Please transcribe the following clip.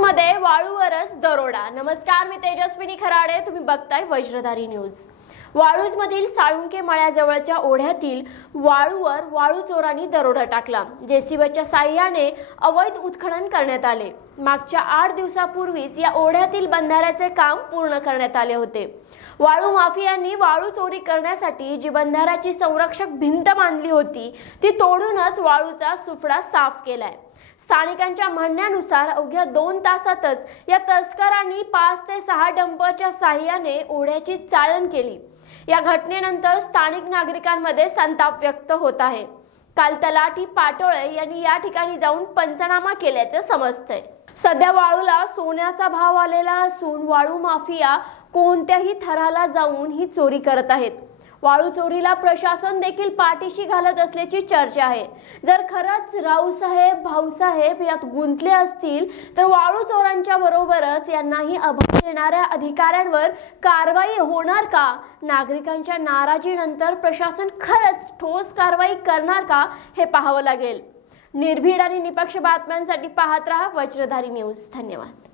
मध्ये वाळूवरच दरोडा. नमस्कार मी तेजस्विनी खराडे. तुम्ही बघताय वज्रधारी न्यूज. वाळूजमधील साळुंके मळ्याजवळच्या ओढ्यातील वाळूवर वाळू चोरांनी दरोडा टाकला. जेसीबीच्या साह्याने अवैध उत्खनन करण्यात आले. मागच्या आठ दिवसापूर्वीच या ओढ्यातील बंधाऱ्याचे काम पूर्ण करण्यात आले होते. वाळू माफियांनी वाळू चोरी करण्यासाठी जी बंधाऱ्याची संरक्षक भिंत बांधली होती ती तोडूनच वाळूचा सुफडा साफ केलाय. स्थानिकांच्या म्हणण्यानुसार अवघ्या दोन तासातच या तस्करांनी पाच ते सहा डंपरच्या साह्याने ओढ्याची चाळण केली. या घटनेनंतर स्थानिक नागरिकांमध्ये संताप व्यक्त होत आहे. काल तलाठी पाटोळे यांनी या ठिकाणी जाऊन पंचनामा केल्याचे समजतंय. सध्या वाळूला सोन्याचा भाव आलेला असून वाळू माफिया कोणत्याही थराला जाऊन ही चोरी करत आहेत. वाळू चोरीला प्रशासन देखील पाठीशी घालत असल्याची चर्चा आहे. जर खरंच राऊसाहेब भाऊसाहेब यात गुंतले असतील तर वाळू चोरांच्या बरोबरच यांनाही अभय देणाऱ्या अधिकाऱ्यांवर कारवाई होणार का? नागरिकांच्या नाराजीनंतर प्रशासन खरंच ठोस कारवाई करणार का? हे पाहावं लागेल. निर्भीड आणि निपक्ष बातम्यांसाठी पाहत राहा वज्रधारी न्यूज. धन्यवाद.